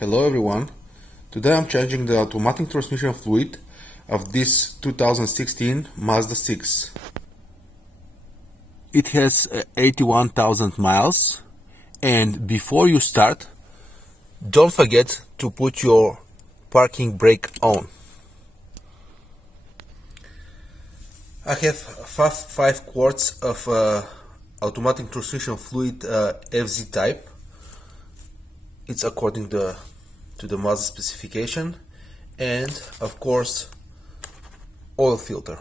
Hello everyone, today I'm changing the automatic transmission fluid of this 2016 Mazda 6. It has 81,000 miles, and before you start, don't forget to put your parking brake on. I have 5 quarts of automatic transmission fluid FZ type. It's according to the Mazda specification, and of course oil filter.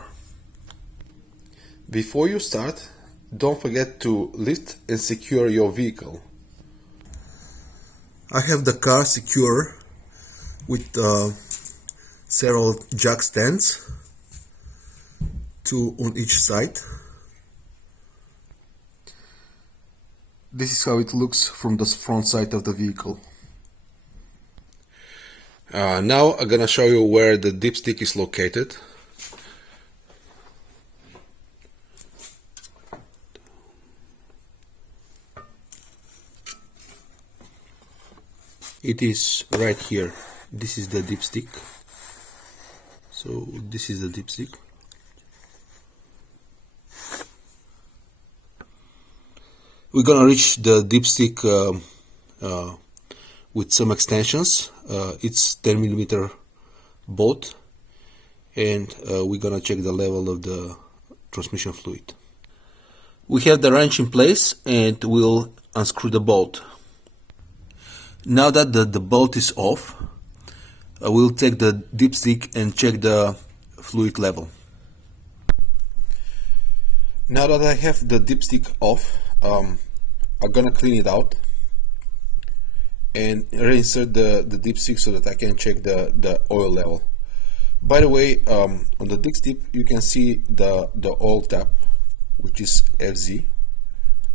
Before you start, don't forget to lift and secure your vehicle. I have the car secure with several jack stands, 2 on each side. This is how it looks from the front side of the vehicle. Now I'm gonna show you where the dipstick is located. It is right here. This is the dipstick. So this is the dipstick. We're gonna reach the dipstick with some extensions. It's 10mm bolt, and we're gonna check the level of the transmission fluid. We have the wrench in place, and we'll unscrew the bolt. Now that the bolt is off, we'll take the dipstick and check the fluid level. Now that I have the dipstick off, I'm gonna clean it out and reinsert the dipstick so that I can check the oil level. By the way, on the dipstick you can see the oil tap, which is FZ,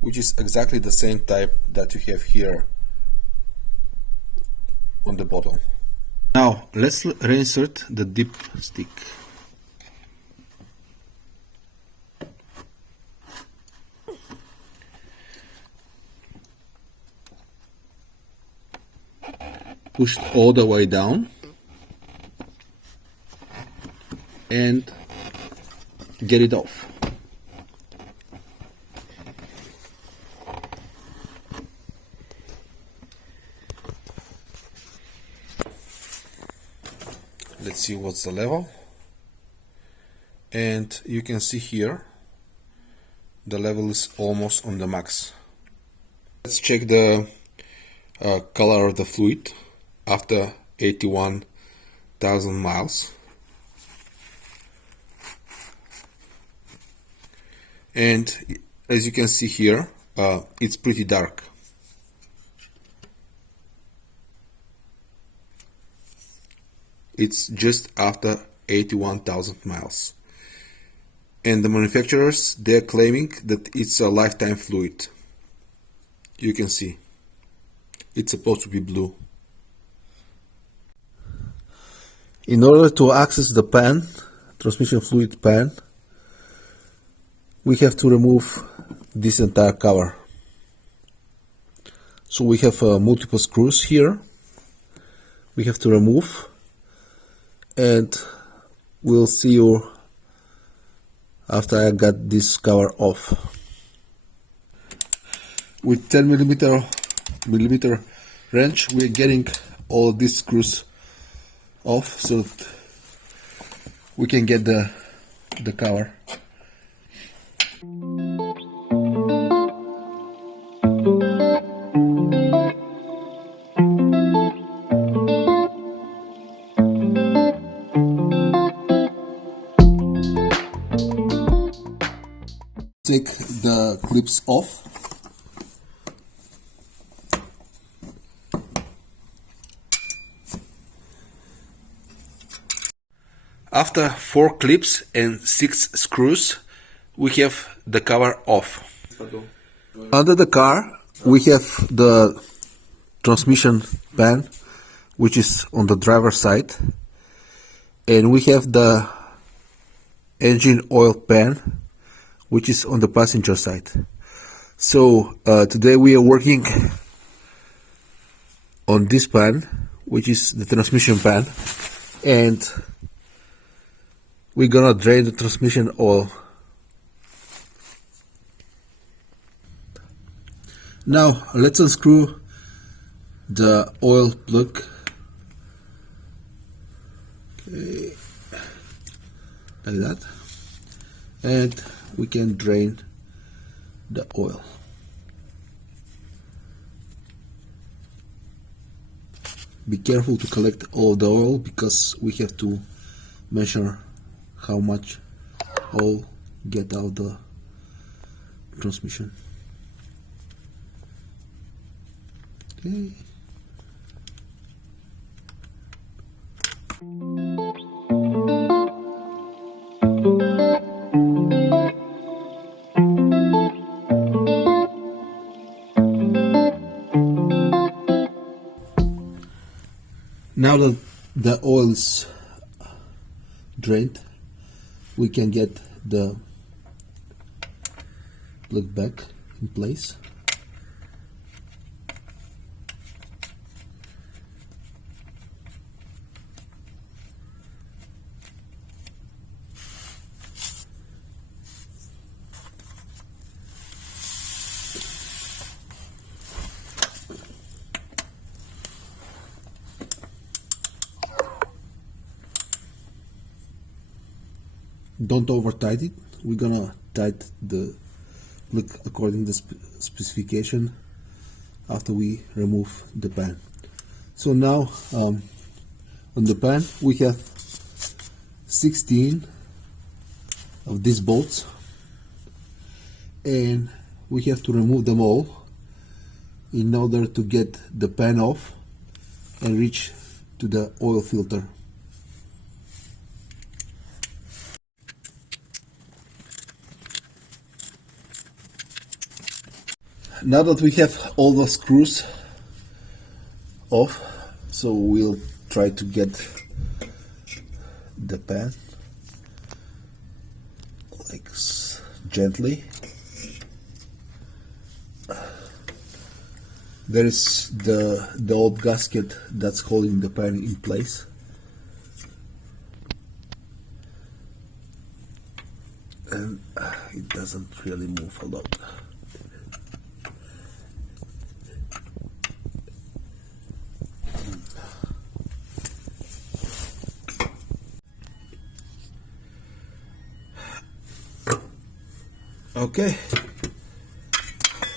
which is exactly the same type that you have here on the bottle. Now let's reinsert the dipstick. Push all the way down and get it off. Let's see what's the level, and you can see here the level is almost on the max. Let's check the color of the fluid after 81,000 miles. And as you can see here, it's pretty dark. It's just after 81,000 miles. And the manufacturers, they're claiming that it's a lifetime fluid. You can see it's supposed to be blue. In order to access the pan, transmission fluid pan, we have to remove this entire cover. So we have multiple screws here we have to remove, and we'll see you after I got this cover off. With 10mm wrench, we're getting all these screws off so that we can get the cover. Take the clips off. After 4 clips and 6 screws, we have the cover off. Under the car, we have the transmission pan, which is on the driver's side, and we have the engine oil pan, which is on the passenger side. So today we are working on this pan, which is the transmission pan, and we're gonna drain the transmission oil. Now let's unscrew the oil plug. Okay, like that, and we can drain the oil. Be careful to collect all the oil, because we have to measure how much oil get out the transmission. Okay. Now that the oil is drained, we can get the plug back in place. Don't over tight it. We're gonna tight the plug according to the specification after we remove the pan. So now on the pan we have 16 of these bolts, and we have to remove them all in order to get the pan off and reach to the oil filter. Now that we have all the screws off, so we'll try to get the pan like gently. There is the old gasket that's holding the pan in place. And it doesn't really move a lot. Okay,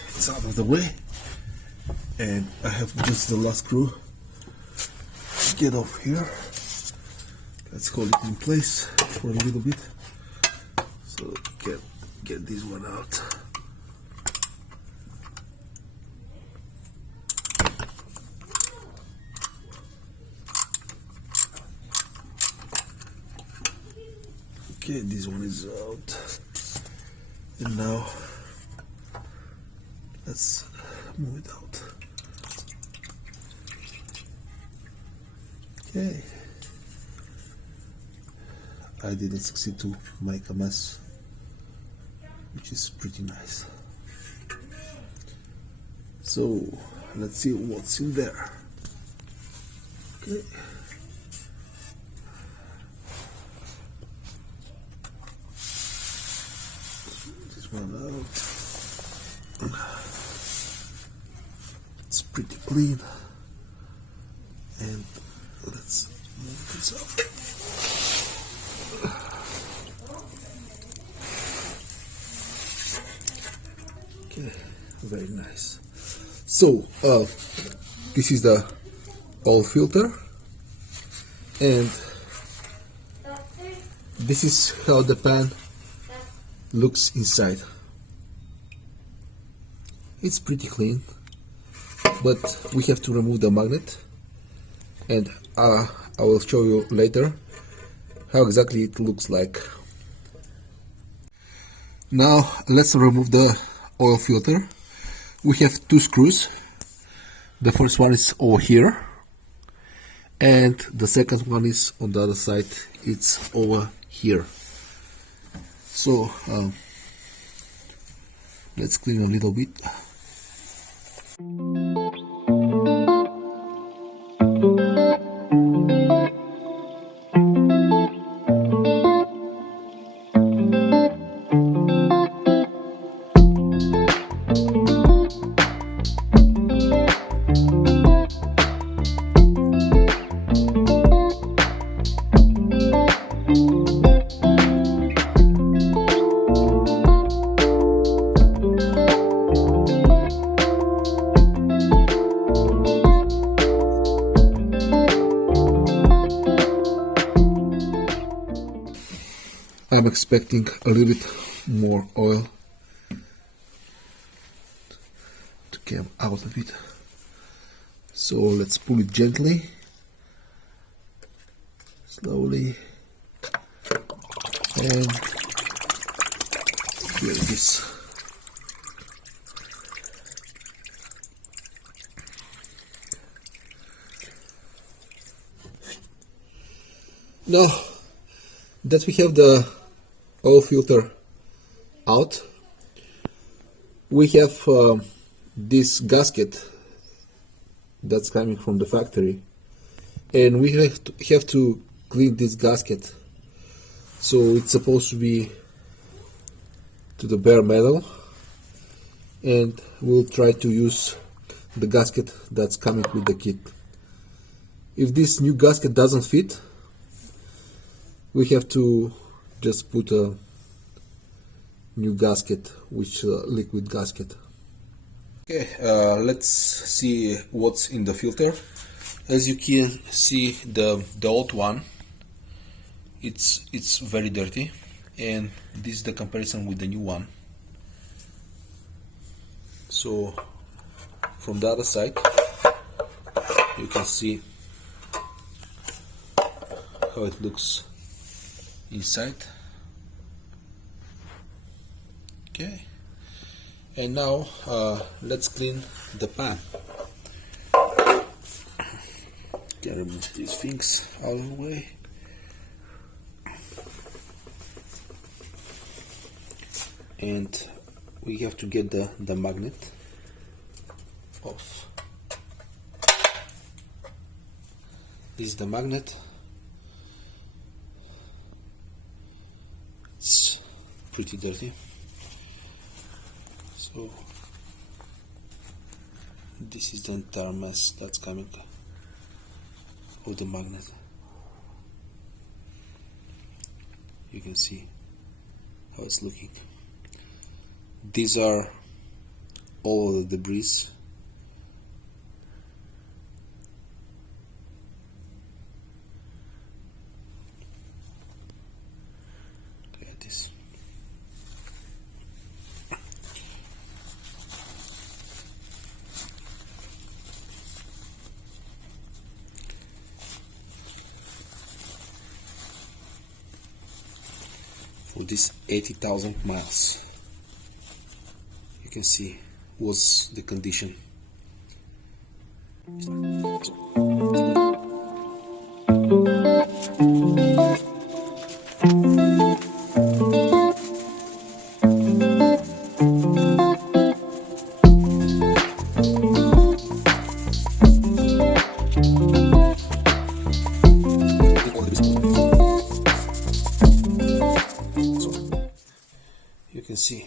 it's out of the way, and I have just the last screw to get off here. Let's hold it in place for a little bit so we can get this one out. Okay, this one is out. And now let's move it out. Okay, I didn't succeed to make a mess, which is pretty nice. So let's see what's in there. Okay. One out. It's pretty clean, and let's move this up. Okay, very nice. So this is the oil filter, and this is how the pan looks inside. It's pretty clean, but we have to remove the magnet, and I will show you later how exactly it looks like. Now let's remove the oil filter. We have two screws. The first one is over here, and the second one is on the other side. It's over here. So let's clean a little bit. I'm expecting a little bit more oil to come out of it. So let's pull it gently, slowly, and here it is. Now that we have the oil filter out, we have this gasket that's coming from the factory, and we have to clean this gasket. So it's supposed to be to the bare metal, and we'll try to use the gasket that's coming with the kit. If this new gasket doesn't fit, we have to just put a new gasket, which liquid gasket. Okay, let's see what's in the filter. As you can see, the old one, it's very dirty, and this is the comparison with the new one. So from the other side, you can see how it looks inside. Okay, and now let's clean the pan. Can remove these things out of the way. And we have to get the magnet off. This is the magnet. It's pretty dirty. So this is the entire mess that's coming with the magnet. You can see how it's looking. These are all of the debris. Look at this. For this 80,000 miles, you can see what's the condition. You can see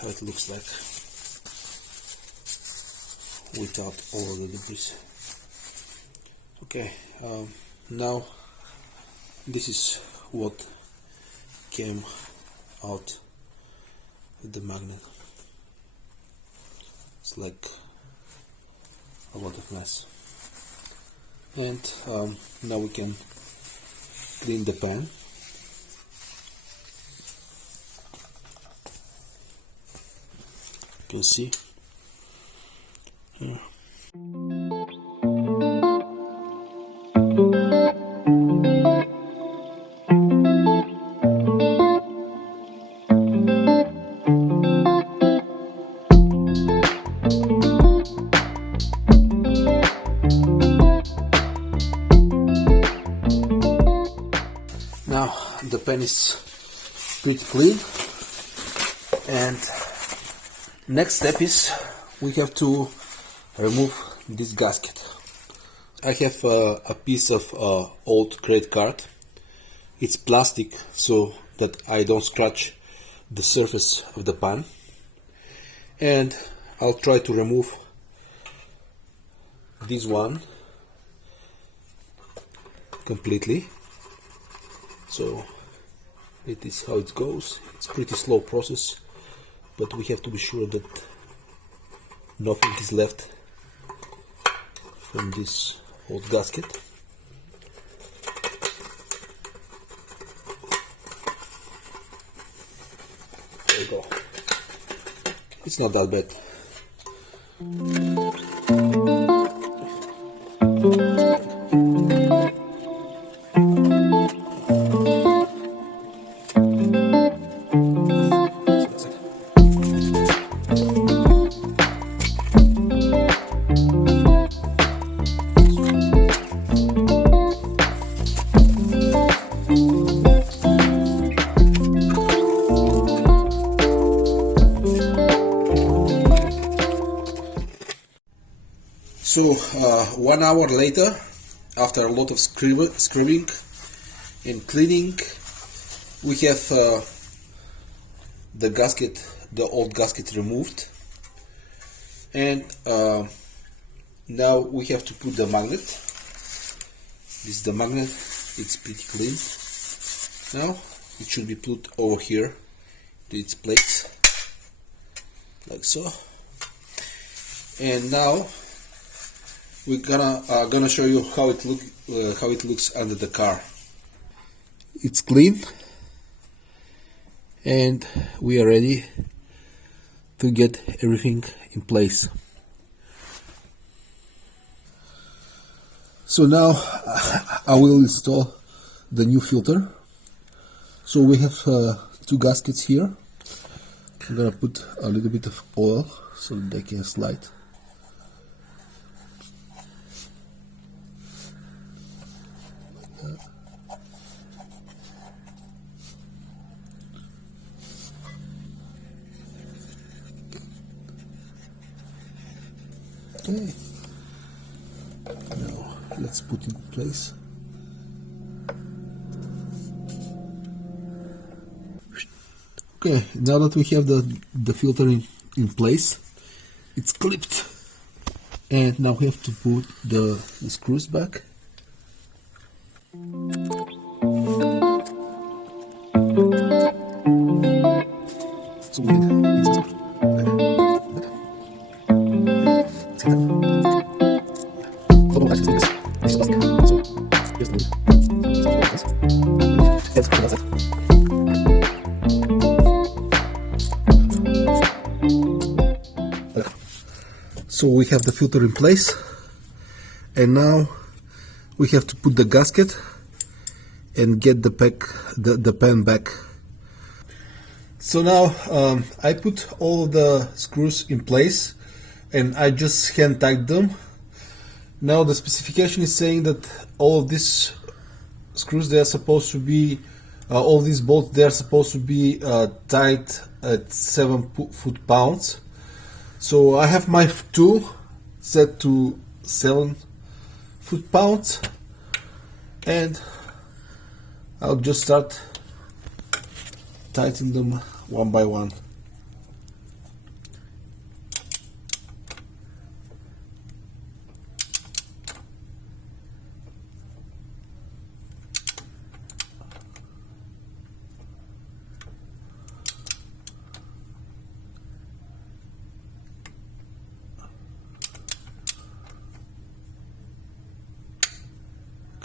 how it looks like without all the debris. Okay, now this is what came out with the magnet. It's like a lot of mess. And now we can clean the pan. You can see here. Now the pan is pretty clean, and next step is we have to remove this gasket. I have a piece of old credit card. It's plastic so that I don't scratch the surface of the pan, and I'll try to remove this one completely. So it is how it goes. It's a pretty slow process, but we have to be sure that nothing is left from this old gasket. It's not that bad. So 1 hour later, after a lot of scrubbing and cleaning, we have the gasket, the old gasket removed, and now we have to put the magnet. This is the magnet. It's pretty clean. Now it should be put over here to its place, like so. And now we're gonna show you how it looks under the car. It's clean, and we are ready to get everything in place. So now I will install the new filter. So we have two gaskets here. I'm gonna put a little bit of oil so that they can slide. Okay, now let's put it in place. Okay, now that we have the filter in place, it's clipped, and now we have to put the screws back. So So we have the filter in place, and now we have to put the gasket and get the pan back. So now I put all of the screws in place, and I just hand tightened them. Now the specification is saying that all of these screws, they are supposed to be all these bolts, they are supposed to be tight at 7 foot-pounds. So I have my tool set to 7 foot-pounds, and I'll just start tightening them one by one.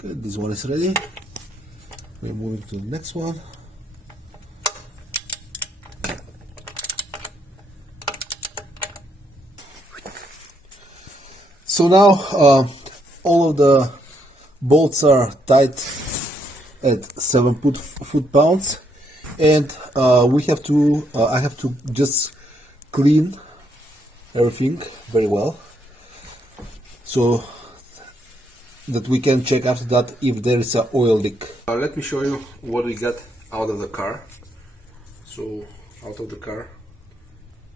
Okay, this one is ready. We're moving to the next one. So now all of the bolts are tight at 7 foot-pounds, and we have to I have to just clean everything very well, so that we can check after that if there is an oil leak. Let me show you what we got out of the car. So out of the car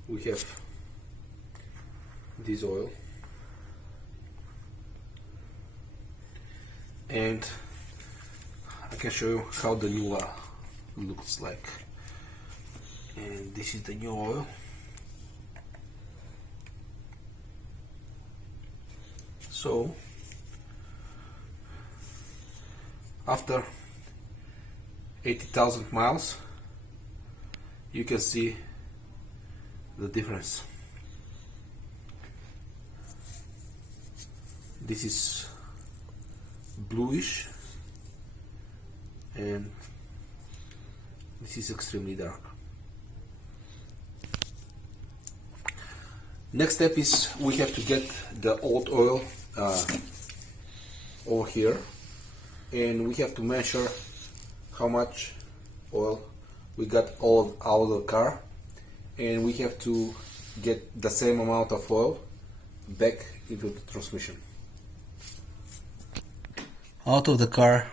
we have this oil, and I can show you how the new looks like. And this is the new oil. So after 80,000 miles, you can see the difference. This is bluish, and this is extremely dark. Next step is we have to get the old oil over here, and we have to measure how much oil we got all out of the car, and we have to get the same amount of oil back into the transmission. Out of the car,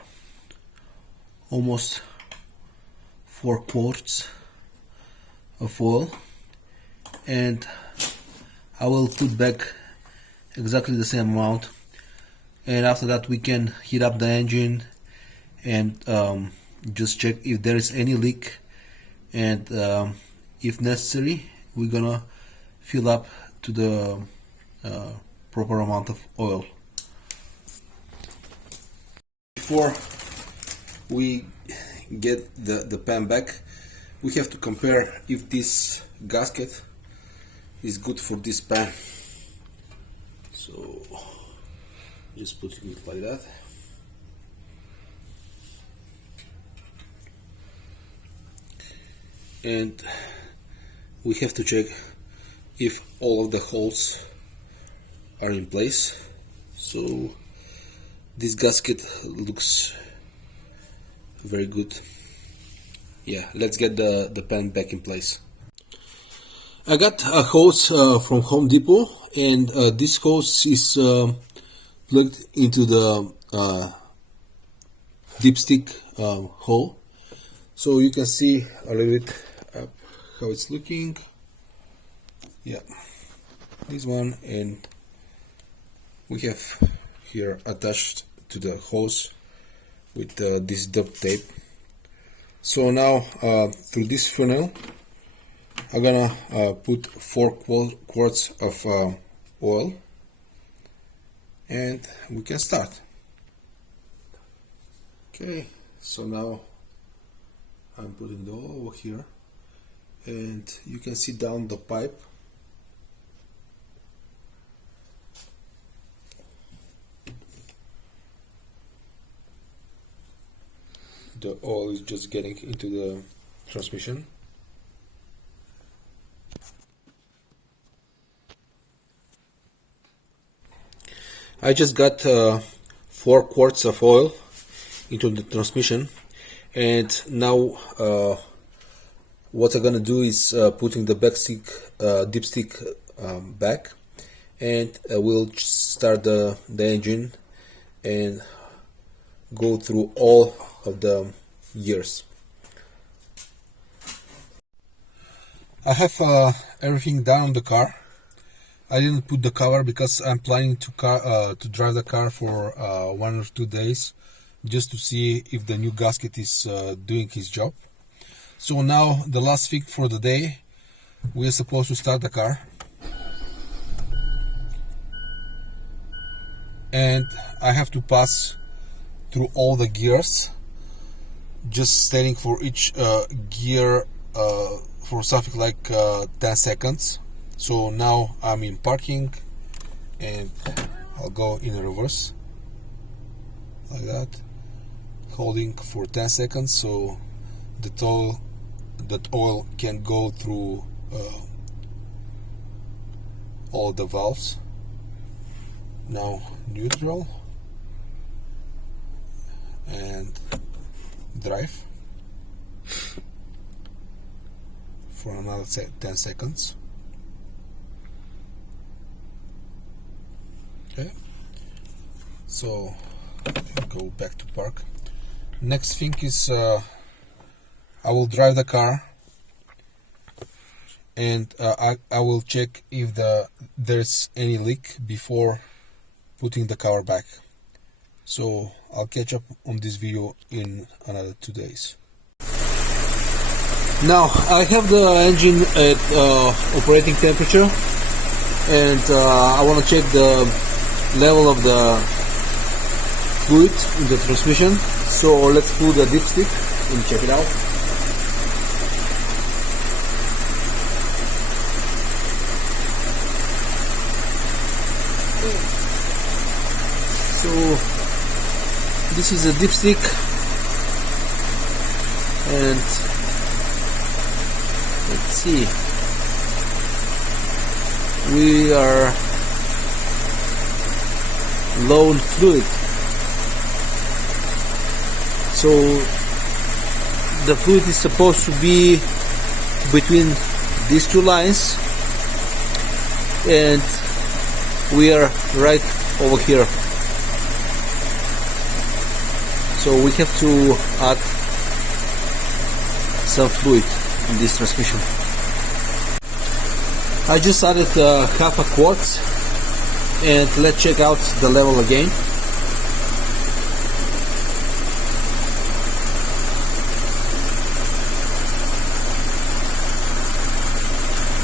almost 4 quarts of oil, and I will put back exactly the same amount, and after that we can heat up the engine and just check if there is any leak, and if necessary we're gonna fill up to the proper amount of oil. Before we get the pan back, we have to compare if this gasket is good for this pan. So just putting it like that. And we have to check if all of the holes are in place. So this gasket looks very good. Yeah, let's get the pan back in place. I got a hose from Home Depot, and this hose is plugged into the dipstick hole, so you can see a little bit how it's looking. Yeah, this one, and we have here attached to the hose with this duct tape. So now through this funnel I'm gonna put 4 quarts of oil, and we can start. Okay, so now I'm putting the oil over here, and you can see down the pipe. The oil is just getting into the transmission. I just got 4 quarts of oil into the transmission, and now what I'm gonna do is putting the dipstick back, and we'll start the engine and go through all of the gears. I have everything done on the car. I didn't put the cover because I'm planning to drive the car for 1 or 2 days, just to see if the new gasket is doing his job. So now the last thing for the day, we are supposed to start the car, and I have to pass through all the gears, just standing for each gear for something like 10 seconds. So now I'm in parking, and I'll go in reverse like that, holding for 10 seconds so that oil can go through all the valves. Now neutral and drive for another 10 seconds. Okay, so go back to park. Next thing is I will drive the car, and I will check if there's any leak before putting the cover back. So I'll catch up on this video in another 2 days. Now I have the engine at operating temperature, and I want to check the level of the fluid in the transmission. So let's pull the dipstick and check it out. So this is a dipstick, and let's see. we are low in fluid. So the fluid is supposed to be between these two lines, and we are right over here. So we have to add some fluid in this transmission. I just added half a quart, and let's check out the level again.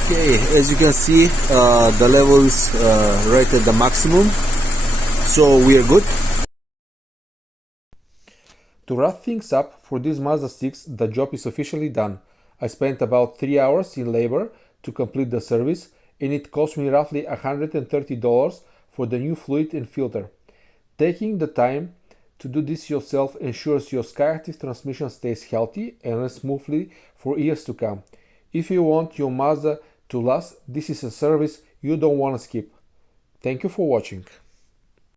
Okay, as you can see, the level is right at the maximum, so we are good. To wrap things up, for this Mazda 6, the job is officially done. I spent about 3 hours in labor to complete the service, and it cost me roughly $130 for the new fluid and filter. Taking the time to do this yourself ensures your Skyactiv transmission stays healthy and runs smoothly for years to come. If you want your Mazda to last, this is a service you don't want to skip. Thank you for watching.